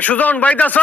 Sujan বাইতাছ